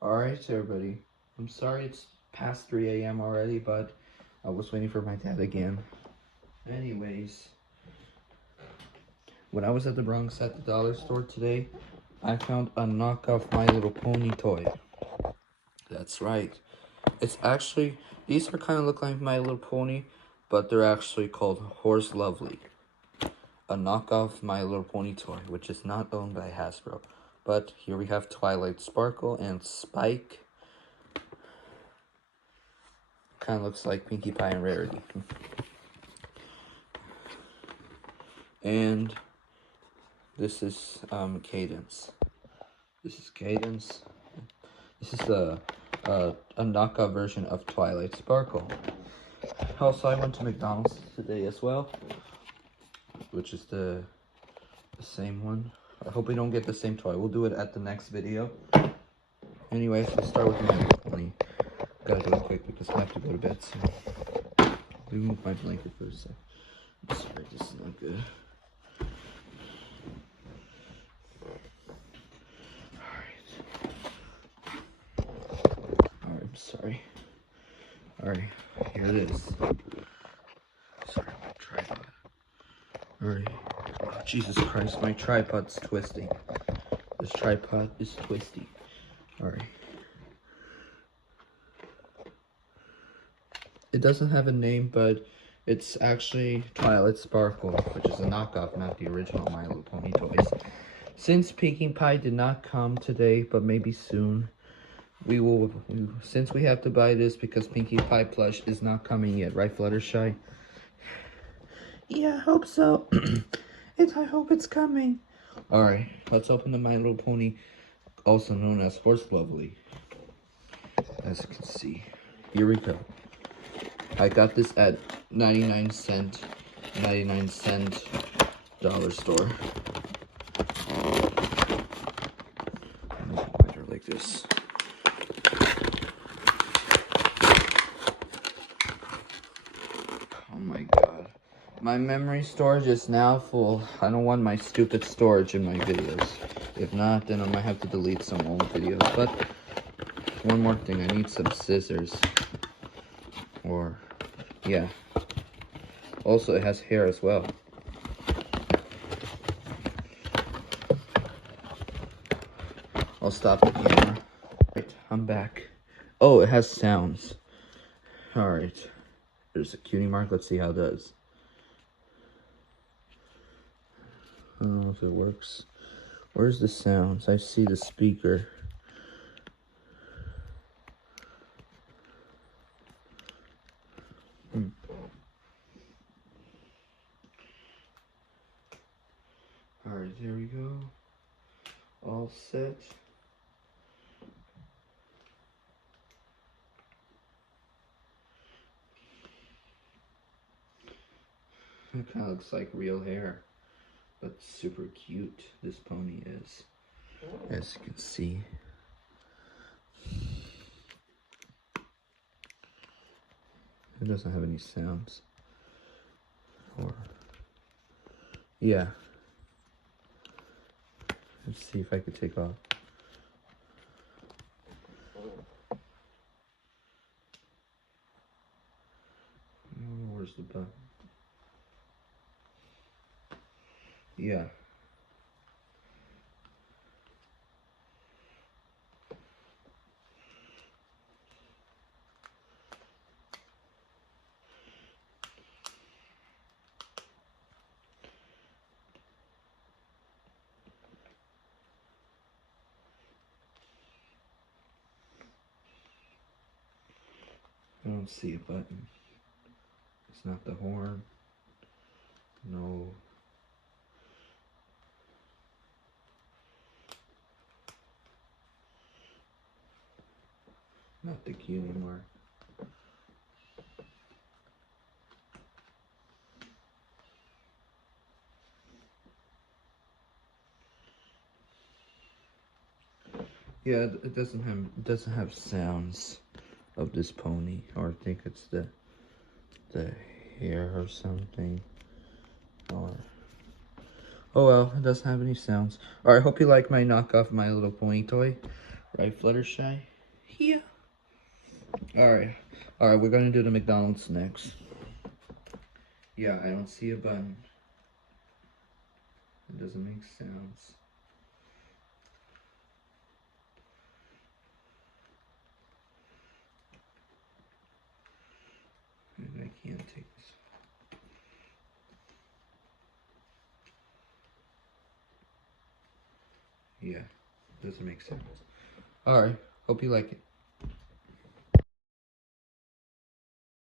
Alright, everybody. I'm sorry it's past 3 a.m. already, but I was waiting for my dad again. Anyways, when I was at the Bronx at the dollar store today, I found a knockoff My Little Pony toy. That's right. It's actually, these are kind of look like My Little Pony, but they're actually called Horse Lovely. A knockoff My Little Pony toy, which is not owned by Hasbro. But here we have Twilight Sparkle and Spike. Kind of looks like Pinkie Pie and Rarity. And this is Cadence. This is Cadence. This is a knockoff version of Twilight Sparkle. Also, I went to McDonald's today as well, which is the same one. I hope we don't get the same toy. We'll do it at the next video. Anyways, let's start with My Little Pony. Gotta do it quick because I have to go to bed soon. Remove my blanket for a sec. I'm sorry, this is not good. Alright, I'm sorry. Alright, here it is. Sorry, my tripod. Alright. Oh, Jesus Christ, my tripod's twisting. This tripod is twisty. Alright. It doesn't have a name, but it's actually Twilight Sparkle, which is a knockoff, not the original My Little Pony toys. Since Pinkie Pie did not come today, but maybe soon, since we have to buy this because Pinkie Pie plush is not coming yet, right, Fluttershy? Yeah, I hope so. I hope it's coming. Alright, let's open the My Little Pony, also known as Horse Lovely. As you can see, here we go. I got this at 99 cent dollar store. Like this. Oh my god. My memory storage is now full. I don't want my stupid storage in my videos. If not, then I might have to delete some old videos. But one more thing, I need some scissors. Or, yeah. Also, it has hair as well. I'll stop the camera. Right, I'm back. Oh, it has sounds. Alright. There's a cutie mark. Let's see how it does. I don't know if it works. Where's the sounds? I see the speaker. Alright, there we go. All set. It kind of looks like real hair, but super cute this pony is, as you can see. It doesn't have any sounds. Or, yeah. Let's see if I could take off. Where's the button? Yeah. I don't see a button. It's not the horn. No. Not the cutie mark. Yeah, it doesn't have sounds of this pony, or I think it's the hair or something, or oh well, it doesn't have any sounds. Alright, hope you like my knockoff My Little Pony toy. Right, Fluttershy? Yeah. Alright. Alright, we're gonna do the McDonald's next. Yeah, I don't see a button. It doesn't make sounds. Maybe I can't take this. Yeah, doesn't make sense. Alright, hope you like it.